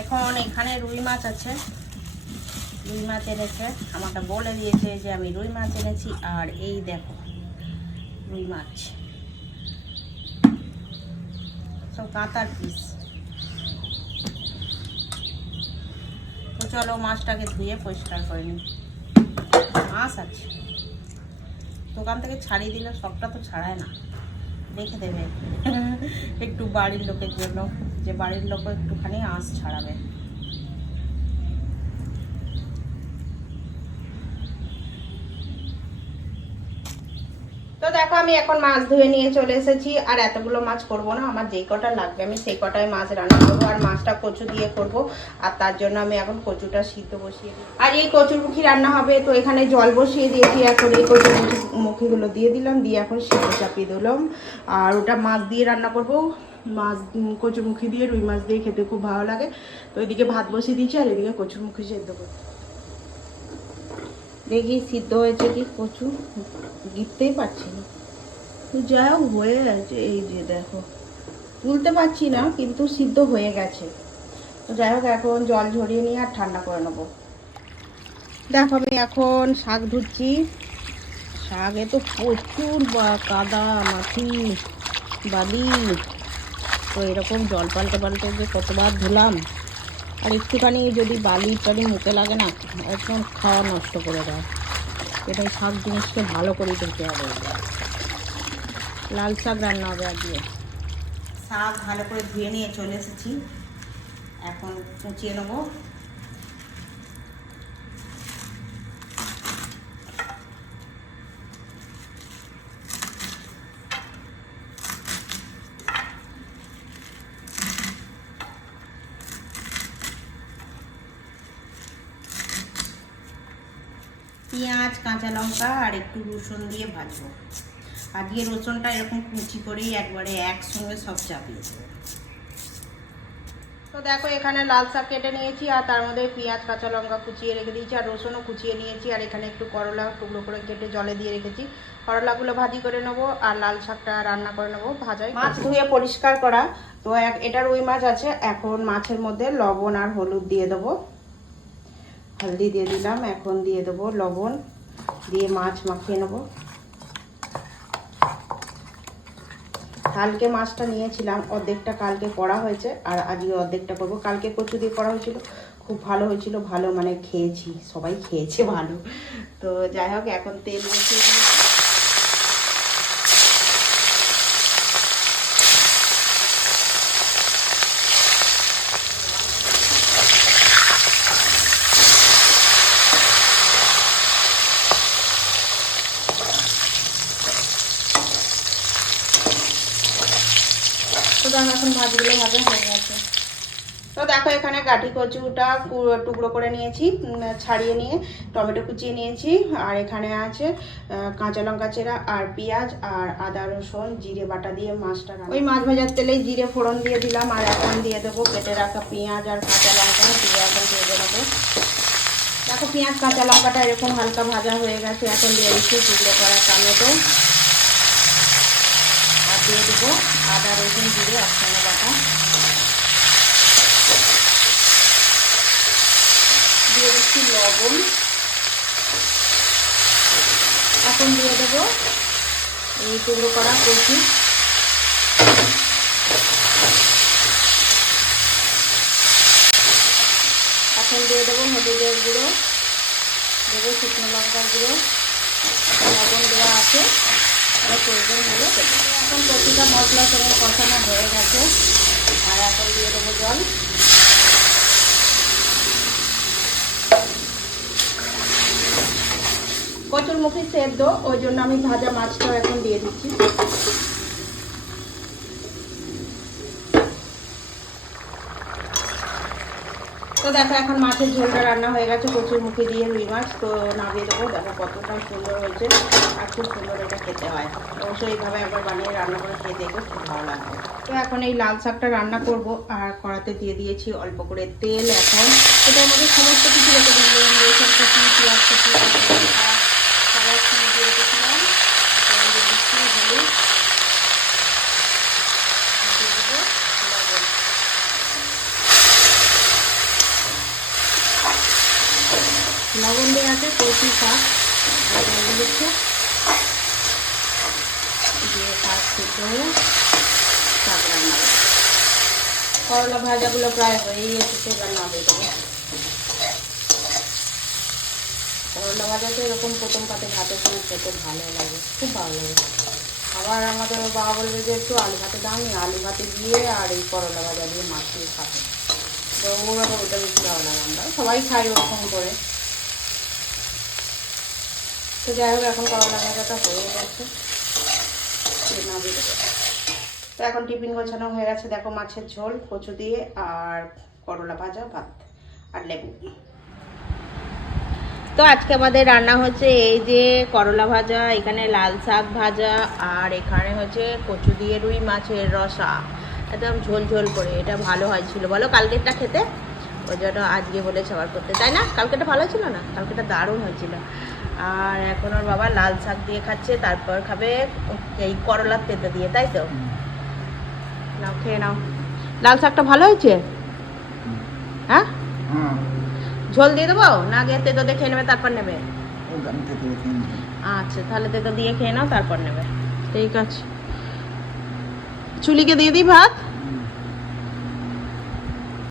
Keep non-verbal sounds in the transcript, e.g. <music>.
এখন এখানে রুই মাছ আছে। রুই মাছ এনেছে। আমাকে বলে দিয়েছে যে আমি রুই মাছ এনেছি, আর এই দেখো, রুই মাছ। সব কাঁতার পিস তো চলো মাছটাকে ধুয়ে পরিষ্কার করে নিই। মাছ আছে। দোকান থেকে ছাড়িয়ে দিলে সবটা তো ছাড়ায় না। রেখে দেবে। <laughs> একটু বাড়ির লোকের জন্য যে বাড়ির লোকও একটুখানি আঁশ ছাড়াবে। তো দেখো, আমি এখন মাছ ধুয়ে নিয়ে চলে এসেছি, আর এতগুলো মাছ করব না, আমার যেই কটা লাগবে, আমি সেই কটাই মাছ রান্না করব, আর মাছটা কচু দিয়ে করব, আর তার জন্য আমি এখন কচুটা সিদ্ধ বসিয়ে দিই। আর এই কচুরমুখী রান্না হবে, তো এখানে জল বসিয়ে দিয়েছি, এখন এই কচুরমুখী মুখিগুলো দিয়ে দিলাম, দিয়ে এখন সিদ্ধ চাপিয়ে দিলাম, আর ওটা মাছ দিয়ে রান্না করব। মাছ কচুরমুখী দিয়ে রুই মাছ দিয়ে খেতে খুব ভালো লাগে। তো এদিকে ভাত বসিয়ে দিয়েছি, আর এদিকে কচুরমুখী সেদ্ধ করছি। দেখি সিদ্ধ হয়েছে কি? কচু গিরতেই পারছি না। তো যাই হোক, হয়ে গেছে। এই যে দেখো, তুলতে পারছি না, কিন্তু সিদ্ধ হয়ে গেছে। তো যাই হোক, এখন জল ঝরিয়ে নিয়ে আর ঠান্ডা করে নেব। দেখো, আমি এখন শাক ধুচ্ছি। শাকে তো প্রচুর বা- কাদা মাটি বালি। তো এরকম জল পাল্টে পাল্টে যে কতবার ধুলাম আর একটুখানি যদি বালি টালি মুখে লাগে না, একদম খাওয়া নষ্ট করে দেয়। এটাই সব জিনিসকে ভালো করে ধুতে হবে। লাল শাক রান্না হবে আর আজকে। শাক ভালো করে ধুয়ে নিয়ে চলে এসেছি। এখন কুচিয়ে নেব। পেঁয়াজ, কাঁচা লঙ্কা আর একটু রসুন দিয়ে ভাজবো। আজকে রসুনটা এরকম কুচি করেই একবারে একসঙ্গে সব চাপিয়ে দেবো। তো দেখো, এখানে লাল শাক কেটে নিয়েছি আর তার মধ্যে পেঁয়াজ, কাঁচা লঙ্কা কুচিয়ে রেখে দিয়েছি আর রসুনও কুচিয়ে নিয়েছি আর এখানে একটু করলা টুকরো করে কেটে জলে দিয়ে রেখেছি। করলাগুলো ভাজি করে নেব আর লাল শাকটা রান্না করে নেব ভাজাই। মাছ ধুয়ে পরিষ্কার করা। তো এক- এটা রুই মাছ আছে। এখন মাছের মধ্যে লবণ আর হলুদ দিয়ে দেবো। হলদি দিয়ে দিলাম। এখন দিয়ে দেবো লবণ। দিয়ে মাছ মাখিয়ে নেব। কালকে মাছটা নিয়েছিলাম। অর্ধেকটা কালকে করা হয়েছে। আর আজকে অর্ধেকটা করব। কালকে কচু দিয়ে করা হয়েছিল। খুব ভালো হয়েছিল। ভালো মানে খেয়েছি। সবাই খেয়েছে ভালো। তো যাই হোক, এখন তেল বসিয়ে দেখো এখন ভাজগুলো ভাজা হয়ে গেছে। তো দেখো এখানে গাঠি কচুটা টুকরো করে নিয়েছি ছাড়িয়ে নিয়ে টমেটো কুচিয়ে নিয়েছি আর এখানে আছে কাঁচা লঙ্কা চেরা আর পেঁয়াজ আর আদা রসুন জিরে বাটা দিয়ে মাছটা ওই মাছ ভাজার তেলেই জিরে ফোড়ন দিয়ে দিলাম আর এখন দিয়ে দেবো কেটে রাখা পেঁয়াজ আর কাঁচা লঙ্কা দিয়ে এখন দিয়ে দেবো। দেখো পেঁয়াজ কাঁচা লঙ্কাটা এরকম হালকা ভাজা হয়ে গেছে এখন দিয়ে দিচ্ছি টুকরো করা টমেটো। দিয়ে দেবো। আদা, রসুন, জিরে, একসঙ্গে বাটা। দিয়ে দিচ্ছি লবণ। এখন দিয়ে দেবো এই টুকরো করা কচু। এখন দিয়ে দেবো হলুদের গুঁড়ো। দেবো শুকনো লঙ্কার গুঁড়ো। লবণ দেওয়া আছে। আর প্রয়োজন হলে এখন প্রতিটা মশলা সঙ্গে কষানো হয়ে গেছে আর এখন দিয়ে দেবো জল কচুরমুখী সেদ্ধ, ওই জন্য আমি ভাজা মাছটাও এখন দিয়ে দিচ্ছি। তো দেখো, এখন মাছের ঝোলটা রান্না হয়ে গেছে, কচুর মুখে দিয়ে রুই মাছ। তো নামিয়ে দেবো। দেখো কতটা সুন্দর হয়েছে আর খুব সুন্দর এটা খেতে হয়। অবশ্যই এইভাবে একবার বানিয়ে রান্না করে খেয়ে দেখবে খুব ভালো লাগবে। তো এখন এই লাল শাকটা রান্না করব। আর কড়াতে দিয়ে দিয়েছি অল্প করে তেল এখন। এটার মধ্যে সমস্ত কিছু রেখে দিলাম কুচি পেঁয়াজ কুচি কাঁচা লঙ্কা সবাই চিনি দিয়ে রেখেছিলাম এখন দিয়ে দিচ্ছি হলুদ দিয়ে দেবো লবণ লবণ দিয়ে আছে কচি শাক দিচ্ছে দিয়ে শাক সিদ্ধ হয়ে রান্না। করলা ভাজাগুলো প্রায় হয়েই এসেছে, এবার নামিয়ে দেবো। করলা ভাজা এরকম প্রথম পাতে ভাতের খেতে ভালো লাগে, খুব ভালো লাগে। আবার আমাদের বাবা বলবে যে একটু আলু ভাতে দামি আলু ভাতে দিয়ে আর এই করলা ভাজা দিয়ে মাখিয়ে খাবে। তো ওর ওটা বেশি ভালো লাগে আমরা সবাই খাই ওরকম করে। তো যাই হোক, এখন করলা ভাজাটা হয়ে গেছে। তো এখন টিফিন গোছানো হয়ে গেছে। দেখো মাছের ঝোল, কচু দিয়ে আর করলা ভাজা, ভাত আর লেবু। তো আজকে আমাদের রান্না হচ্ছে এই যে করলা ভাজা, এখানে লাল শাক ভাজা আর এখানে হচ্ছে কচু দিয়ে রুই মাছের রসা। একদম ঝোল ঝোল করে। এটা ভালো হয়েছিল। বলো কালকেরটা খেতে? ওই জন্য আজকে বলেছে আবার করতে। তাই না? কালকেটা ভালো ছিল না? কালকেটা দারুণ হয়েছিল। আর এখন ওর বাবা লাল শাক দিয়ে খাচ্ছে তারপর খাবে এই করলার তেতো দিয়ে তাই তো? নাও খেয়ে নাও। লাল শাকটা ভালো হয়েছে? হ্যাঁ? হ্যাঁ। ঝোল দিয়ে দেবো? না গিয়ে তেতো দিয়ে খেয়ে নেবে তারপর নেবে। আচ্ছা তাহলে তেতো দিয়ে খেয়ে নাও তারপর নেবে। ঠিক আছে। চুলিকে দিয়ে দিই ভাত?